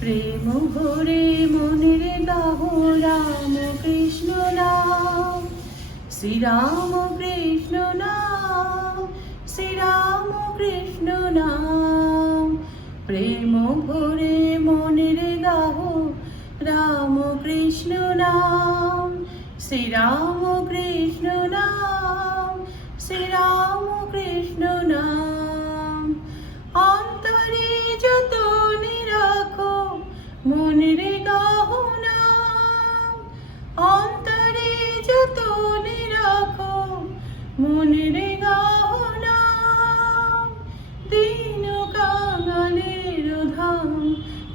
প্রেম ভরে মনের গাহ রাম কৃষ্ণ নাম, শ্রীরাম কৃষ্ণ নাম, শ্রীরাম কৃষ্ণ নাম। প্রেম ভরে মনের গাহ রাম কৃষ্ণ নাম, শ্রীরাম কৃষ্ণ নাম, শ্রীরাম কৃষ্ণ নাম। অন্তরে যত রাখো মনের গাহ নাম, অন্তরে যত রাখো মনের গাহ নাম। দীন কাঙালের ধাম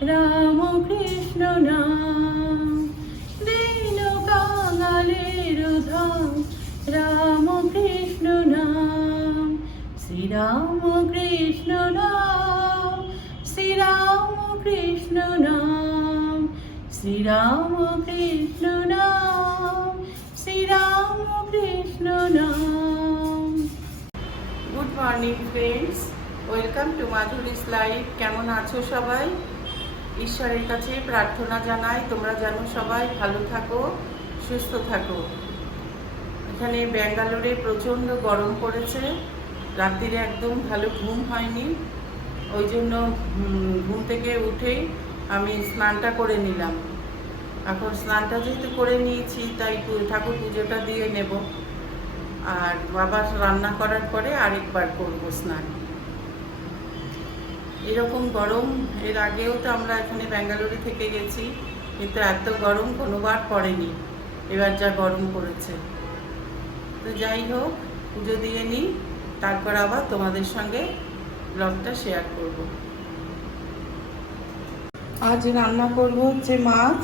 রাম কৃষ্ণ নাম, দীন কাঙালের ধাম রাম কৃষ্ণ নাম, শ্রীরাম কৃষ্ণ নাম, শ্রীরাম কৃষ্ণ নাম, শ্রীরাম কৃষ্ণ নাম, শ্রীরাম কৃষ্ণ নাম। Good morning friends, welcome to Madhuri's life. কেমন আছো সবাই? ঈশ্বরের কাছে প্রার্থনা জানাই তোমরা যেন সবাই ভালো থাকো, সুস্থ থাকো। এখানে ব্যাঙ্গালোরে প্রচণ্ড গরম পড়েছে, রাত্রিরে একদম ভালো ঘুম হয়নি। ওই জন্য ঘুম থেকে উঠেই আমি স্নানটা করে নিলাম। এখন স্নানটা যেহেতু করে নিয়েছি তাই ঠাকুর পুজোটা দিয়ে নেব, আর আবার রান্না করার পরে আরেকবার করবো স্নান। এরকম গরম এর আগেও তো আমরা এখানে ব্যাঙ্গালোরে থেকে গেছি, কিন্তু এত গরম কোনোবার পড়েনি, এবার যা গরম পড়েছে। তো যাই হোক, পুজো দিয়ে নিই, তারপর আবার তোমাদের সঙ্গে ব্লগটা শেয়ার করব। আজ রান্না করব হচ্ছে মাছ,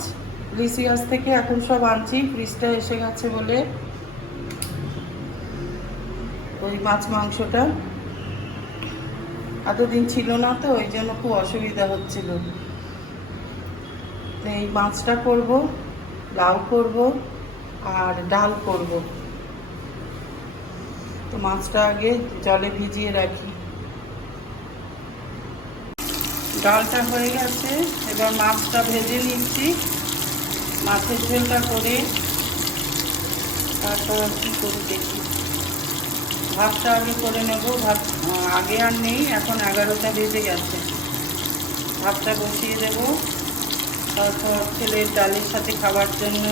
লিসিয়াস থেকে এখন সব আনছি, ফ্রিজটা এসে গেছে বলে। ওই মাছ মাংসটা এতদিন ছিল না তো, ওই জন্য খুব অসুবিধা হচ্ছিল। এই মাছটা করব, লাউ করব আর ডাল করব। তো মাছটা আগে জলে ভিজিয়ে রাখি। ডালটা হয়ে গেছে, এবার মাছটা ভেজে নিচ্ছি। মাছের ঝোলটা করে তারপর কী করি দেখি। ভাতটা আগে করে নেব, ভাত আগে আর নেই, এখন 11টা বেজে গেছে। ভাতটা বসিয়ে দেব, তারপর ছেলের ডালের সাথে খাবার জন্য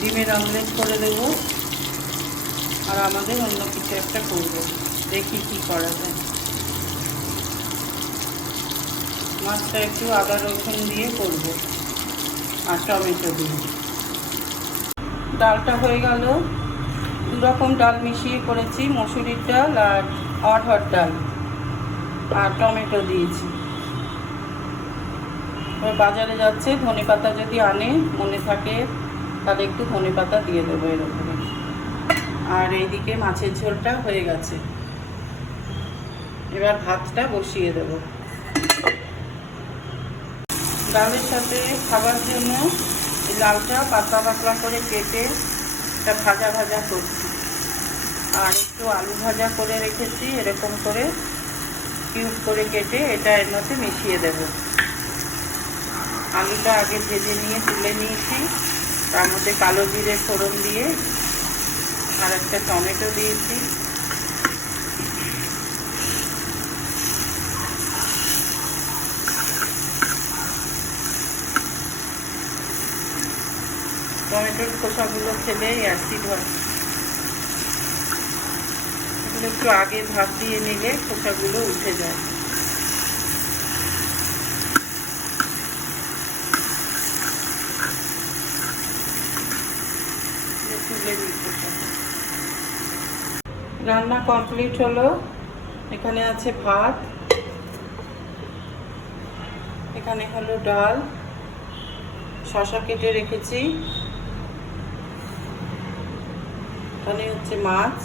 ডিমের অমলেট করে দেব, আর আমাদের অন্য কিছু একটা করব, দেখি কি করা যায়। মাছটা একটু আদা রসুন দিয়ে করব আর টমেটো দিয়ে। ডালটা হয়ে গেল, দুরকম ডাল মিশিয়ে করেছি, মসুরির ডাল আর অড়হর ডাল, আর টমেটো দিয়েছি। এবার বাজারে যাচ্ছে, ধনেপাতা যদি আনে মনে থাকে তাহলে একটু ধনেপাতা দিয়ে দেবো এরকম। আর এইদিকে মাছের ঝোলটা হয়ে গেছে, এবার ভাতটা বসিয়ে দেব। ডালের সাথে খাবার জন্য লাউটা পাতলা পাতলা করে কেটে এটা ভাজা ভাজা করছি, আর একটু আলু ভাজা করে রেখেছি, এরকম করে কিউব করে কেটে এটা এর মধ্যে মিশিয়ে দেব। আলুটা আগে ভেজে নিয়ে তুলে নিয়েছি, তার মধ্যে কালো জিরে ফোড়ন দিয়ে আর একটা টমেটো দিয়েছি। টমেটোর খোসাগুলো খেলে অ্যাসিড হয়, এগুলো একটু আগে ভাত দিয়ে নিলে খোসাগুলো উঠে যায়। তুলে দিই খোসা। রান্না কমপ্লিট হলো। এখানে আছে ভাত, এখানে হলো ডাল, শসা কেটে রেখেছি, এখানে হচ্ছে মাছ,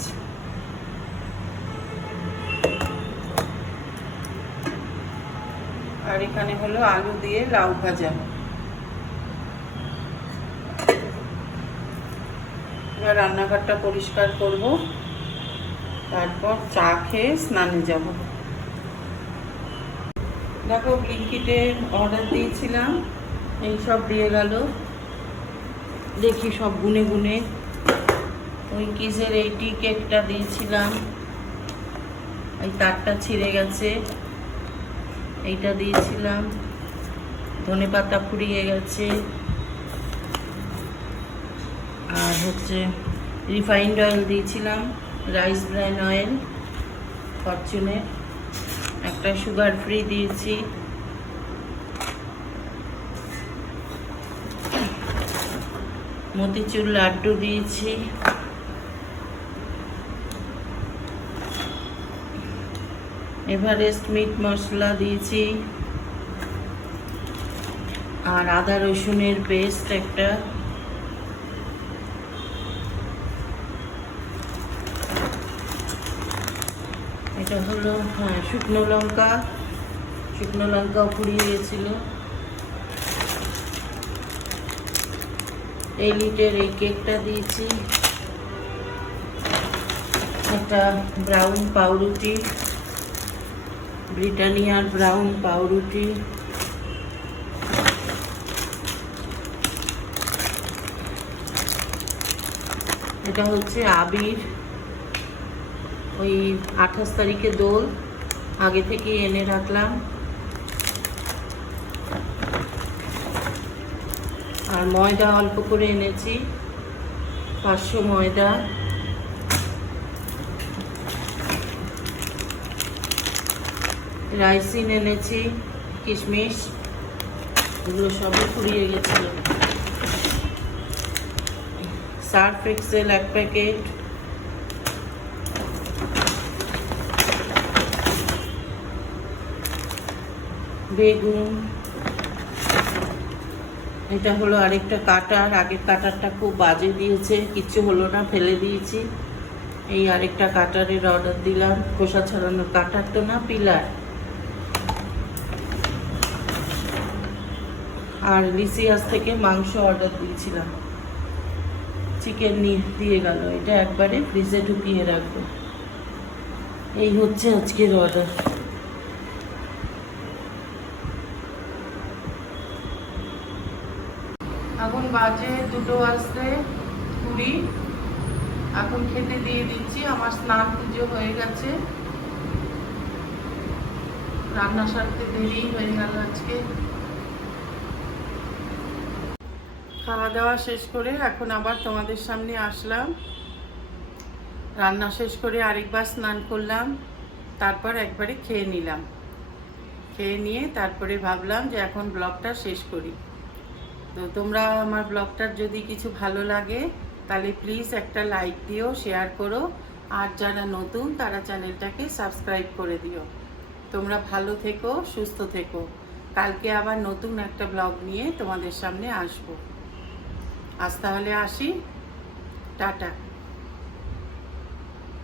আর এখানে হলো আলু দিয়ে লাউ ভাজা। এবার রান্নাঘরটা পরিষ্কার করব, তারপর চা খেয়ে স্নানে যাব। দেখো ব্লিঙ্কিটে অর্ডার দিয়েছিলাম, এই সব দিয়ে গেল। দেখি সব গুনে গুনে। ওই কিসের এই টি কেকটা দিয়েছিলাম, এই তারটা ছিঁড়ে গেছে। এইটা দিয়েছিলাম, ধনেপাতা ফুরিয়ে গেছে। আর হচ্ছে রিফাইন্ড অয়েল দিয়েছিলাম, রাইস ব্র্যান অয়েল ফরচুনের। একটা সুগার ফ্রি দিয়েছি। মতিচুর লাড্ডু দিয়েছি। এভারেস্ট মিট মশলা দিয়েছি। আর আদা রসুনের পেস্ট একটা। এটা হলো শুকনো লঙ্কাও পুড়িয়ে গেছিল। এই লিটের এই কেকটা দিয়েছি। একটা ব্রাউন পাউরুটি, ব্রিটানিয়ার ব্রাউন পাউরুটি। এটা হচ্ছে আবির, ওই 28 তারিখে দোল, আগে থেকে এনে রাখলাম। আর ময়দা অল্প করে এনেছি, 500 ময়দা। রাইসিন এনেছি, কিশমিশ, এগুলো সবই ফুরিয়ে গেছিল। Surf Excel 1 packet. বেগুন। এটা হলো আরেকটা কাটার, আগের কাটারটা খুব বাজে দিয়েছে, কিচ্ছু হলো না, ফেলে দিয়েছি। এই আরেকটা কাটারের অর্ডার দিলাম, খোসা ছাড়ানোর কাটার তো না, পিলার। আর লিসিয়াস থেকে মাংস অর্ডার দিয়েছিলাম, চিকেন দিয়ে গেল। এটা একবারে ফ্রিজে ঢুকিয়ে রাখবো। এই হচ্ছে আজকের অর্ডার। এখন বাজে 2:20। এখন খেতে দিয়ে দিচ্ছি। আমার স্নান পুজো হয়ে গেছে, রান্না সারতে দেরি হয়ে গেল আজকে। খাওয়া দাওয়া শেষ করে এখন আবার তোমাদের সামনে আসলাম। রান্না শেষ করে আরেকবার স্নান করলাম, তারপর একবারে খেয়ে নিলাম। খেয়ে নিয়ে তারপরে ভাবলাম যে এখন ব্লগটা শেষ করি। তো তোমরা আমার ব্লগটার যদি কিছু ভালো লাগে তাহলে প্লিজ একটা লাইক দিও, শেয়ার করো। আর যারা নতুন তারা চ্যানেলটাকে সাবস্ক্রাইব করে দিও। তোমরা ভালো থেকো, সুস্থ থেকো। কালকে আবার নতুন একটা ব্লগ নিয়ে তোমাদের সামনে আসবো। আজ তাহলে আসি, টাটা।